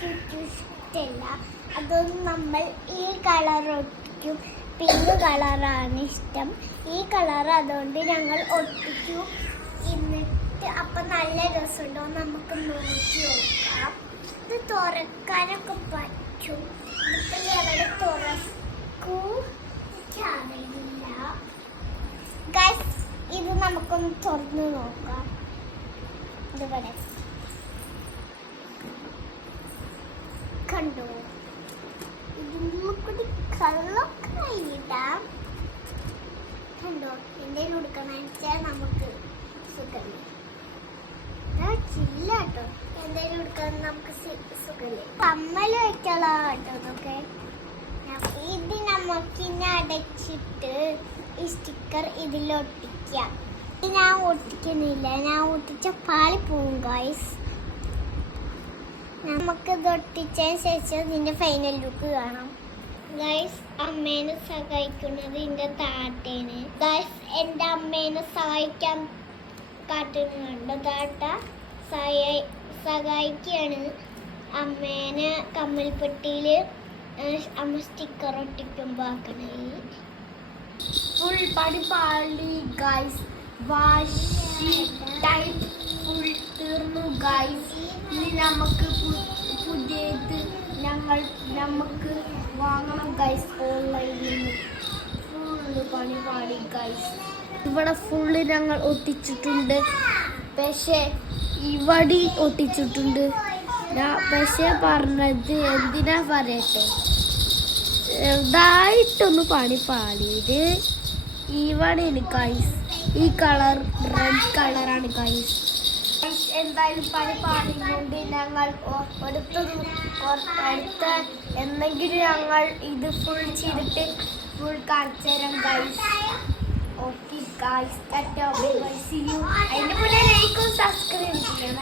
ഇഷ്ടമല്ല. അതൊന്നും നമ്മൾ ഈ കളർ ഒട്ടിക്കും. പിങ്ക് കളറാണ് ഇഷ്ടം. ഈ കളർ അതുകൊണ്ട് ഞങ്ങൾ ഒട്ടിക്കും. എന്നിട്ട് അപ്പം നല്ല രസമുണ്ടോ നമുക്ക് നോക്കി നോക്കാം. ഇത് തുറക്കാനൊക്കെ പറ്റും. ഇപ്പം എവിടെ തുറക്കൂ എനിക്കറിയില്ല. ഗൈസ്, ഇത് നമുക്കൊന്ന് തുറന്നു നോക്കാം. ഇതുപോലെ കണ്ടോ, ഇതിൽ കള്ളൊക്കെ ഇടാം. കണ്ടോ, എന്തെങ്കിലും കൊടുക്കണം വെച്ചാൽ നമുക്ക് സുഖല്ലേ. ചില്ല കേട്ടോ, എന്തെങ്കിലും കൊടുക്കാൻ നമുക്ക് സുഖല്ലേ. കമ്മൽ വെക്കളാ കേട്ടോ ഇതൊക്കെ. ഇത് നമുക്കിന്നെ അടച്ചിട്ട് ഈ സ്റ്റിക്കർ ഇതിലൊട്ടിക്കാം. ഞാൻ ഒട്ടിക്കുന്നില്ല, ഞാൻ ഒട്ടിച്ച പാളി പോവും ഗൈസ്. നമുക്ക് ഇത് ഒട്ടിച്ചതിന് ശേഷം ഇതിൻ്റെ ഫൈനൽ ലുക്ക് കാണാം. ഗൈസ്, അമ്മേനെ സഹായിക്കുന്നത് എൻ്റെ താട്ടേന്. ഗൈസ്, എൻ്റെ അമ്മേനെ സഹായിക്കാൻ കാട്ടുന്നുണ്ട്. താട്ട സഹായിക്കുകയാണ് അമ്മേനെ കമ്മൽപ്പെട്ടിയിൽ അമ്മ സ്റ്റിക്കർ ഒട്ടിക്കുമ്പോൾ ആക്കണേ. ഫുൾ പടി ഗൈസ്. വാഷി ടൈം ഫുൾ തീർന്നു ഗൈസ്. ഇനി നമുക്ക് പുതിയത് നമുക്ക് വാങ്ങണം ഗൈസ് ഓൺലൈനിൽ. ഫുള്ള് പണി ഗൈസ്. ഇവിടെ ഫുള്ള് ഞങ്ങൾ ഒട്ടിച്ചിട്ടുണ്ട്. പക്ഷേ ഇവിടെ ഒട്ടിച്ചിട്ടുണ്ട്. പക്ഷേ പറഞ്ഞത് എന്തിനാ പറയട്ടെ, ചെറുതായിട്ടൊന്ന് പാളിയത് ഇവിടെയാണ് ഗൈസ്. ഈ കളർ റെഡ് കളറാണ് ഗൈസ്. എന്തായാലും പാളിയുണ്ട്. ഞങ്ങൾ അടുത്ത എന്തെങ്കിലും ഞങ്ങൾ ഇത് ഫുൾ ചെയ്തിട്ട് ഫുൾ കാണിച്ചു തരാം ഗൈസ്. ഓക്കെ ഗൈസ്, അതിൻ്റെ മുന്നേ ലൈക്കും സബ്സ്ക്രൈബ് ചെയ്യണം.